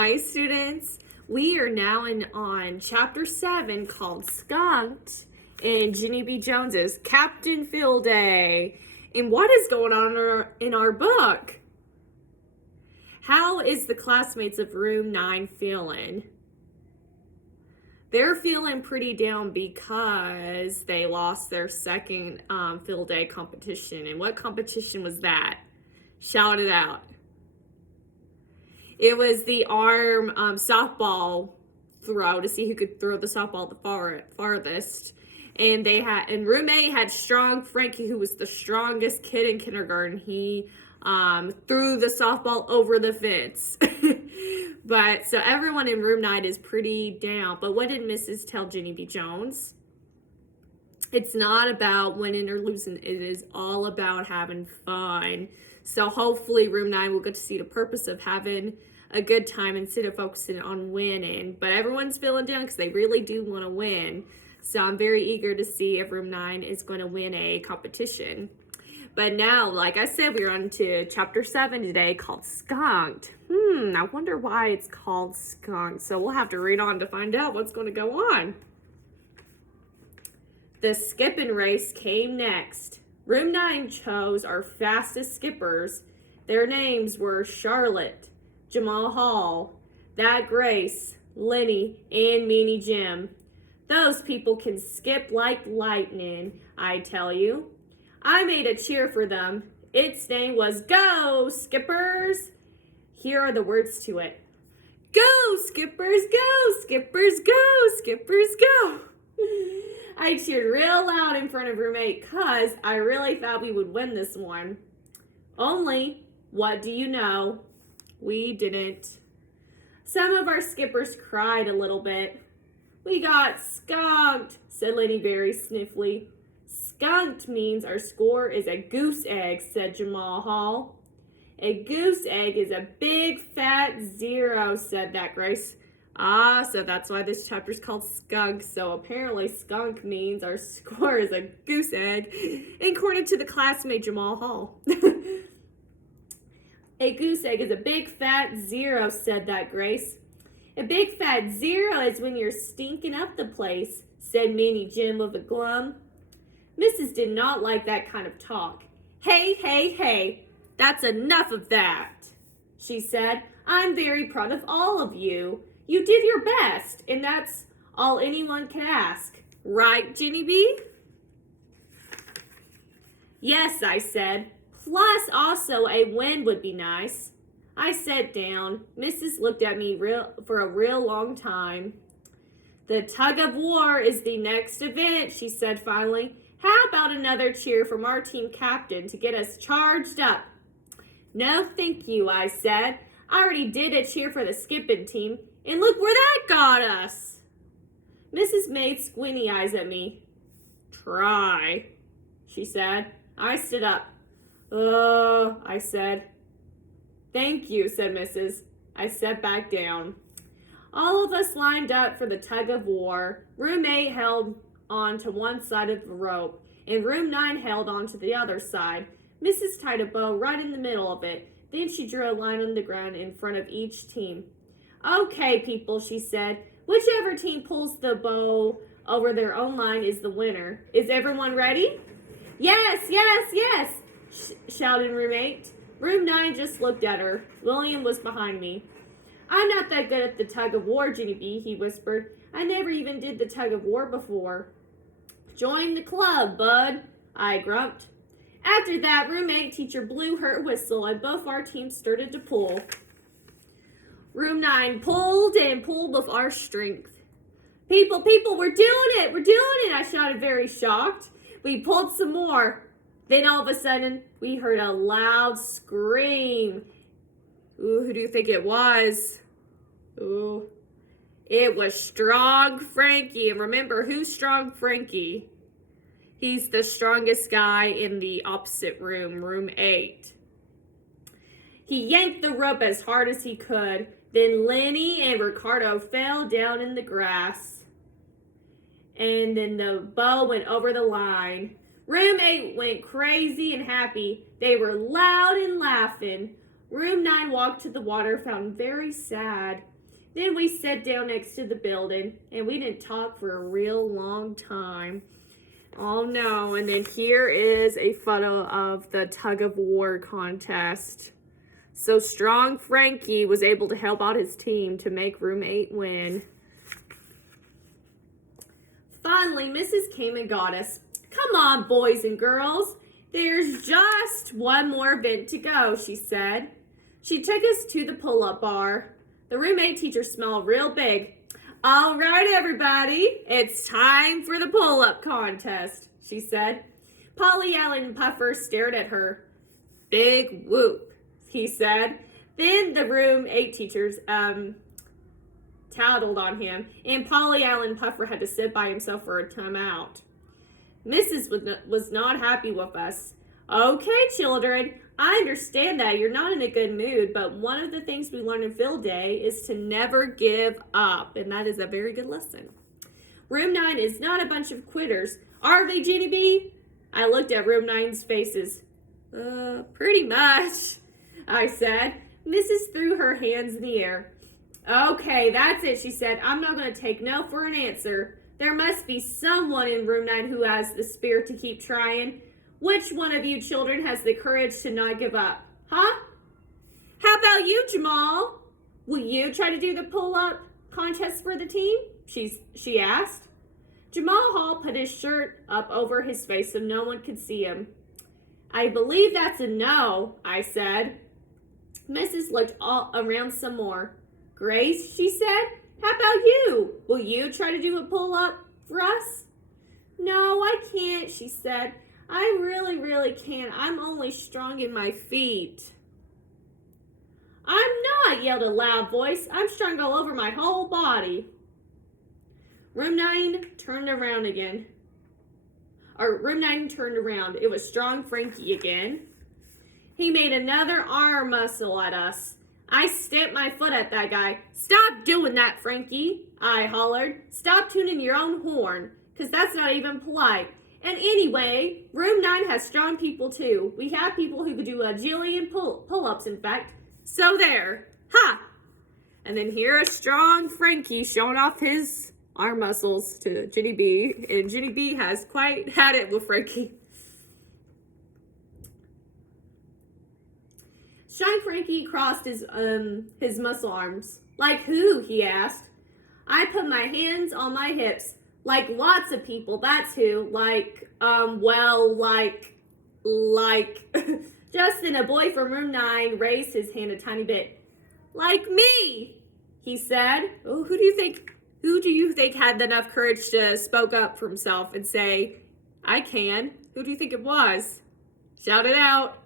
Hi, students. We are now on chapter 7 called Skunked in Junie B. Jones's Captain Field Day. And what is going on in our book? How is the classmates of room 9 feeling? They're feeling pretty down because they lost their second field day competition. And what competition was that? Shout it out. It was the arm softball throw to see who could throw the softball the farthest. And room 8 had strong Frankie, who was the strongest kid in kindergarten. He threw the softball over the fence. But so everyone in room 9 is pretty down. But what did Mrs. tell Junie B. Jones? It's not about winning or losing. It is all about having fun. So hopefully room 9 will get to see the purpose of having a good time instead of focusing on winning. But everyone's feeling down because they really do want to win. So I'm very eager to see if room 9 is going to win a competition. But now, like I said, we're on to chapter 7 today called Skunked. I wonder why it's called Skunked. So we'll have to read on to find out what's going to go on. The skipping race came next. Room 9 chose our fastest skippers. Their names were Charlotte, Jamal Hall, That Grace, Lenny, and Meanie Jim. Those people can skip like lightning, I tell you. I made a cheer for them. Its name was Go, Skippers! Here are the words to it. Go, Skippers, go, Skippers, go, Skippers, go! I cheered real loud in front of room 8 because I really thought we would win this one. Only, what do you know? We didn't. Some of our skippers cried a little bit. We got skunked, said Lenny very sniffly. Skunked means our score is a goose egg, said Jamal Hall. A goose egg is a big fat 0, said That Grace. So that's why this chapter is called Skunk. So apparently skunk means our score is a goose egg, according to the classmate Jamal Hall. A goose egg is a big fat 0, said That Grace. A big fat 0 is when you're stinking up the place, said Meanie Jim with a glum. Mrs. did not like that kind of talk. Hey, hey, hey, that's enough of that, she said. I'm very proud of all of you. You did your best, and that's all anyone can ask. Right, Junie B? Yes, I said. Plus, also, a win would be nice. I sat down. Mrs. looked at me for a real long time. The tug of war is the next event, she said finally. How about another cheer from our team captain to get us charged up? No, thank you, I said. I already did a cheer for the skipping team, and look where that got us. Mrs. made squinty eyes at me. Try, she said. I stood up. I said. Thank you, said Mrs. I sat back down. All of us lined up for the tug of war. Room 8 held on to one side of the rope, and room 9 held on to the other side. Mrs. tied a bow right in the middle of it. Then she drew a line on the ground in front of each team. Okay, people, she said. Whichever team pulls the bow over their own line is the winner. Is everyone ready? Yes, yes, yes, shouted room 8. Room 9 just looked at her. William was behind me. I'm not that good at the tug of war, Junie B, he whispered. I never even did the tug of war before. Join the club, bud, I grumped. After that, room 8 teacher blew her whistle and both our teams started to pull. Room 9 pulled and pulled with our strength. People, we're doing it, I shouted very shocked. We pulled some more. Then all of a sudden, we heard a loud scream. Ooh, who do you think it was? Ooh, it was Strong Frankie. And remember, who's Strong Frankie? He's the strongest guy in the opposite room, room 8. He yanked the rope as hard as he could. Then Lenny and Ricardo fell down in the grass. And then the bow went over the line. Room 8 went crazy and happy. They were loud and laughing. Room 9 walked to the water fountain very sad. Then we sat down next to the building, and we didn't talk for a real long time. Oh no, and then here is a photo of the tug-of-war contest. So strong Frankie was able to help out his team to make room 8 win. Finally, Mrs. came and got us. Come on, boys and girls. There's just one more event to go, she said. She took us to the pull-up bar. The room 8 teacher smiled real big. All right, everybody, it's time for the pull-up contest, she said. Polly Allen and Puffer stared at her. Big whoop, he said. Then the room 8 teachers tattled on him, and Polly Allen Puffer had to sit by himself for a timeout. Mrs. was not happy with us. Okay, children, I understand that you're not in a good mood, but one of the things we learned in field day is to never give up, and that is a very good lesson. Room 9 is not a bunch of quitters. Are they, Junie B? I looked at Room 9's faces. Pretty much, I said. Mrs. threw her hands in the air. Okay, that's it, she said. I'm not going to take no for an answer. There must be someone in Room 9 who has the spirit to keep trying. Which one of you children has the courage to not give up? Huh? How about you, Jamal? Will you try to do the pull-up contest for the team? She asked. Jamal Hall put his shirt up over his face so no one could see him. I believe that's a no, I said. Mrs. looked all around some more. Grace, she said, how about you? Will you try to do a pull-up for us? No, I can't, she said. I really can't. I'm only strong in my feet. I'm not, yelled a loud voice. I'm strong all over my whole body. Room 9 turned around again. Room 9 turned around. It was strong Frankie again. He made another arm muscle at us. I stamped my foot at that guy. Stop doing that, Frankie, I hollered. Stop tuning your own horn, because that's not even polite. And anyway, Room 9 has strong people too. We have people who could do a jillion pull-ups, in fact. So there. Ha! And then here is strong Frankie showing off his arm muscles to Junie B. And Junie B has quite had it with Frankie. Strong Frankie crossed his muscle arms. Like who? He asked. I put my hands on my hips. Like lots of people, that's who. Like Justin, a boy from Room 9, raised his hand a tiny bit. Like me, he said. Oh, who do you think had enough courage to spoke up for himself and say, I can? Who do you think it was? Shout it out.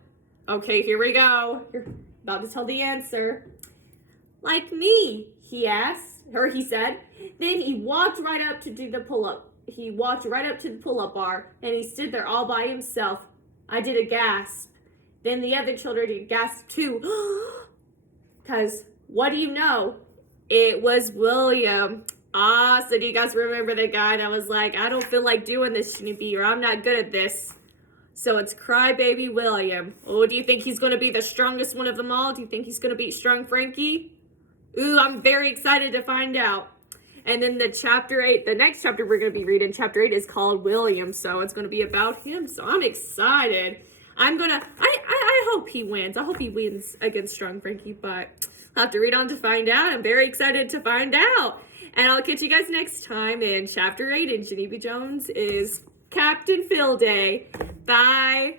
Okay, here we go. You're about to tell the answer. Like me, he said. Then he walked right up to do the pull-up. He walked right up to the pull-up bar, and he stood there all by himself. I did a gasp. Then the other children did gasp too. Because, what do you know? It was William. So do you guys remember the guy that was like, I don't feel like doing this, Junie B, or I'm not good at this. So it's Crybaby William. Oh, do you think he's going to be the strongest one of them all? Do you think he's going to beat Strong Frankie? Ooh, I'm very excited to find out. And then the next chapter we're going to be reading, chapter 8, is called William. So it's going to be about him. So I'm excited. I hope he wins. I hope he wins against Strong Frankie, but I'll have to read on to find out. I'm very excited to find out. And I'll catch you guys next time in chapter 8. And Junie B. Jones is Captain Phil Day. Bye.